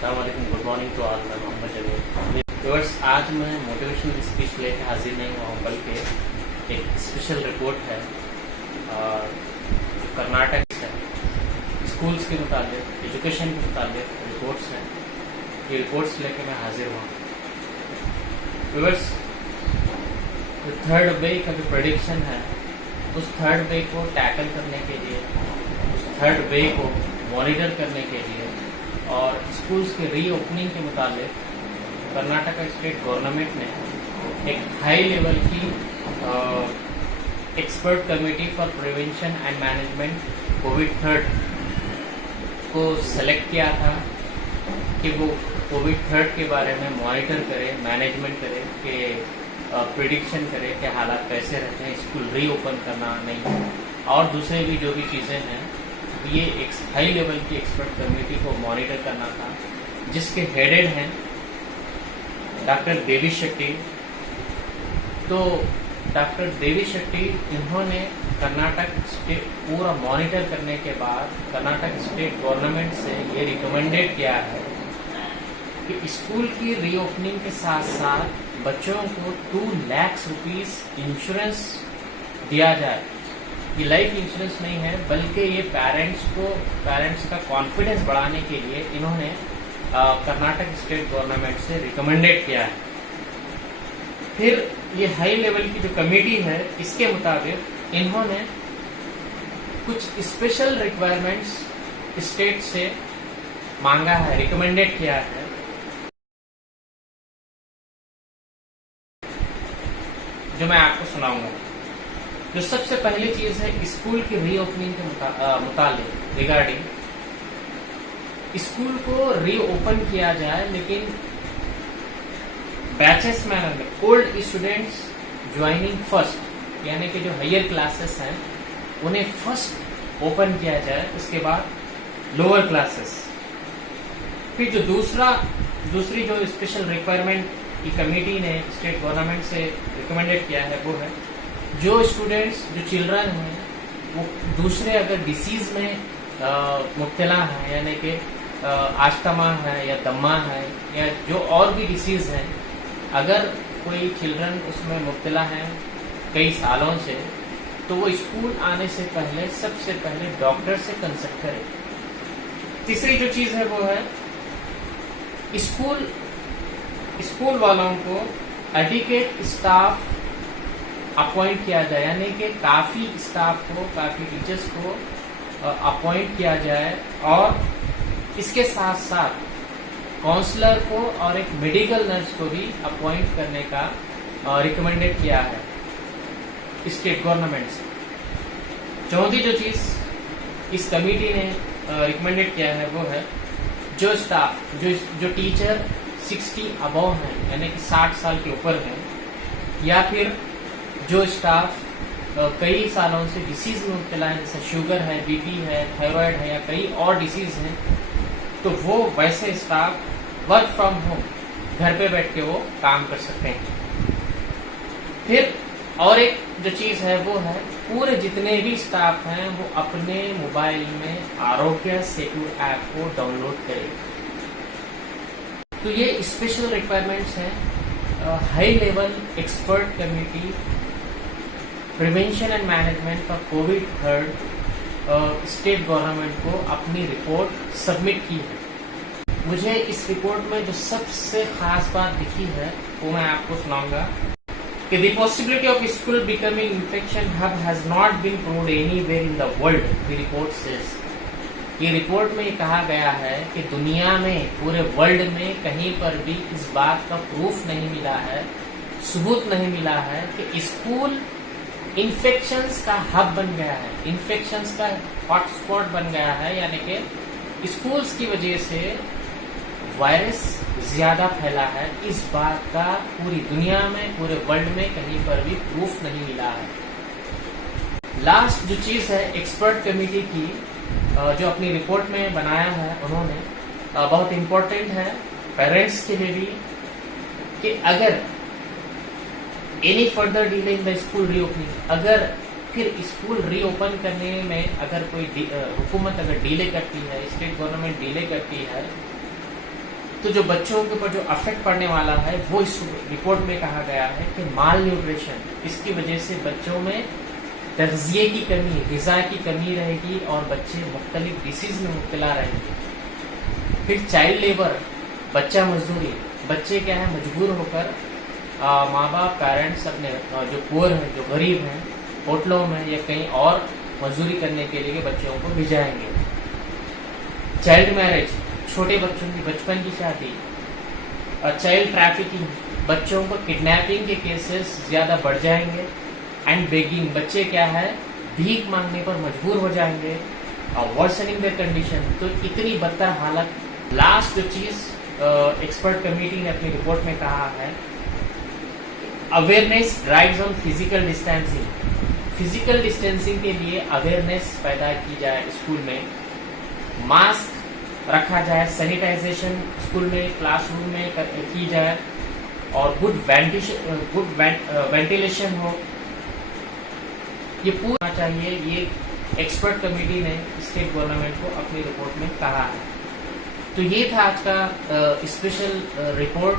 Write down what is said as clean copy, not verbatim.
Good morning to all. मैं Mohammad Jameel. Viewers, आज मैं मोटिवेशनल स्पीच लेके हाजिर नहीं हुआ हूँ, बल्कि एक स्पेशल रिपोर्ट है जो कर्नाटक है, स्कूल्स के मुताबिक, एजुकेशन के मुताबिक रिपोर्ट्स हैं। ये रिपोर्ट्स लेके मैं हाजिर हुआ हूँ। व्यूअर्स, जो थर्ड वे का जो प्रेडिक्शन है, उस थर्ड वे को टैकल करने के लिए, उस थर्ड वे को मॉनिटर करने के लिए और स्कूल्स के रीओपनिंग के मुताबिक कर्नाटका स्टेट गवर्नमेंट ने एक हाई लेवल की expert committee for prevention and management Covid third को सेलेक्ट किया था कि वो कोविड थर्ड के बारे में मॉनिटर करे, मैनेजमेंट करे, कि प्रिडिक्शन करे कि हालात कैसे रहते हैं, स्कूल रीओपन करना नहीं और दूसरे भी जो भी चीज़ें हैं। ये एक हाई लेवल की एक्सपर्ट कमेटी को मॉनिटर करना था, जिसके हेडेड हैं डॉक्टर देवी शेट्टी। तो डॉक्टर देवी शेट्टी, इन्होंने कर्नाटक स्टेट पूरा मॉनिटर करने के बाद कर्नाटक स्टेट गवर्नमेंट से ये रिकमेंडेड किया है कि स्कूल की रीओपनिंग के साथ साथ बच्चों को 2 लाख रुपीस इंश्योरेंस दिया जाए। ये लाइफ इंश्योरेंस नहीं है, बल्कि ये पेरेंट्स का कॉन्फिडेंस बढ़ाने के लिए इन्होंने कर्नाटक स्टेट गवर्नमेंट से रिकमेंडेड किया है। फिर ये हाई लेवल की जो कमेटी है, इसके मुताबिक इन्होंने कुछ स्पेशल रिक्वायरमेंट्स स्टेट से मांगा है, रिकमेंडेड किया है। जो मैं आपको सुनाऊंगा। जो सबसे पहली चीज है, स्कूल की रीओपनिंग के मुताबिक रिगार्डिंग स्कूल को रीओपन किया जाए, लेकिन बैचेस मैनर में ओल्ड स्टूडेंट्स ज्वाइनिंग फर्स्ट, यानी कि जो हायर क्लासेस हैं उन्हें फर्स्ट ओपन किया जाए, उसके बाद लोअर क्लासेस। फिर जो दूसरी जो स्पेशल रिक्वायरमेंट की कमेटी ने स्टेट गवर्नमेंट से रिकमेंडेड किया है, वो है जो स्टूडेंट्स, जो चिल्ड्रन हैं, वो दूसरे अगर डिसीज में मुब्तला हैं, यानी कि आस्थमा है या दम्मा है या जो और भी डिसीज हैं, अगर कोई चिल्ड्रन उसमें मुब्तला है कई सालों से, तो वो स्कूल आने से पहले सबसे पहले डॉक्टर से कंसल्ट करें। तीसरी जो चीज़ है वो है स्कूल वालों को एडिकेट स्टाफ अपॉइंट किया जाए, यानी कि काफ़ी स्टाफ को, काफ़ी टीचर्स को अपॉइंट किया जाए और इसके साथ साथ काउंसलर को और एक मेडिकल नर्स को भी अपॉइंट करने का रिकमेंडेड किया है स्टेट गवर्नमेंट से। चौथी जो चीज़ इस कमेटी ने रिकमेंडेड किया है वो है जो स्टाफ, जो टीचर 60 अबव हैं, यानी कि 60 साल के ऊपर हैं, या फिर जो स्टाफ कई सालों से डिसीज में मुब्तला है, जैसे शुगर है, बीपी है, थायराइड है या कई और डिसीज हैं, तो वो वैसे स्टाफ वर्क फ्रॉम होम, घर पे बैठ के वो काम कर सकते हैं। फिर और एक जो चीज़ है वो है पूरे जितने भी स्टाफ हैं वो अपने मोबाइल में आरोग्य सेतु ऐप को डाउनलोड करें। तो ये स्पेशल रिक्वायरमेंट्स हैं high level expert committee prevention and management for Covid third state government को अपनी रिपोर्ट सबमिट की है। मुझे इस रिपोर्ट में जो सबसे खास बात दिखी है वो मैं आपको सुनाऊंगा कि the possibility of school becoming infection hub has not been proved anywhere in the world, the report says. ये रिपोर्ट में कहा गया है कि दुनिया में, पूरे वर्ल्ड में कहीं पर भी इस बात का प्रूफ नहीं मिला है, सबूत नहीं मिला है कि स्कूल इन्फेक्शंस का हब बन गया है, इन्फेक्शंस का हॉटस्पॉट बन गया है, यानी कि स्कूल्स की वजह से वायरस ज्यादा फैला है। इस बात का पूरी दुनिया में, पूरे वर्ल्ड में कहीं पर भी प्रूफ नहीं मिला है। लास्ट जो चीज है एक्सपर्ट कमेटी की जो अपनी रिपोर्ट में बनाया है उन्होंने, बहुत इम्पोर्टेंट है पेरेंट्स के लिए भी, कि अगर any further delay in the school reopening, अगर फिर स्कूल रीओपन करने में अगर कोई हुकूमत अगर डिले करती है, स्टेट गवर्नमेंट डिले करती है, तो जो बच्चों के ऊपर जो अफेक्ट पड़ने वाला है वो इस रिपोर्ट में कहा गया है कि माल न्यूट्रिशन, इसकी वजह से बच्चों में तग़ज़िये की कमी, ग़िज़ा की कमी रहेगी और बच्चे मुख्तलिफ डिसीज में मुब्तला रहेंगे। फिर चाइल्ड लेबर, बच्चा मजदूरी, बच्चे क्या है मजबूर होकर माँ बाप पेरेंट्स अपने जो पुअर हैं, जो गरीब हैं, होटलों में या कहीं और मजदूरी करने के लिए बच्चों को भिजाएंगे। चाइल्ड मैरिज, छोटे बच्चों की बचपन की शादी, चाइल्ड ट्रैफिकिंग, बच्चों को किडनैपिंग के केसेस ज़्यादा बढ़ जाएंगे। एंड बेगिंग, बच्चे क्या है भीख मांगने पर मजबूर हो जाएंगे और वर्सनिंग द कंडीशन, तो इतनी बदतर हालत। लास्ट जो चीज़ एक्सपर्ट कमेटी ने अपनी रिपोर्ट में कहा है, awareness drives on physical distancing, physical distancing के लिए अवेयरनेस पैदा की जाए स्कूल में, मास्क रखा जाए, सैनिटाइजेशन स्कूल में क्लासरूम में की जाए और गुड वेंटिलेशन हो, ये पूरा चाहिए। ये एक्सपर्ट कमेटी ने स्टेट गवर्नमेंट को अपनी रिपोर्ट में कहा है। तो ये था आज का स्पेशल रिपोर्ट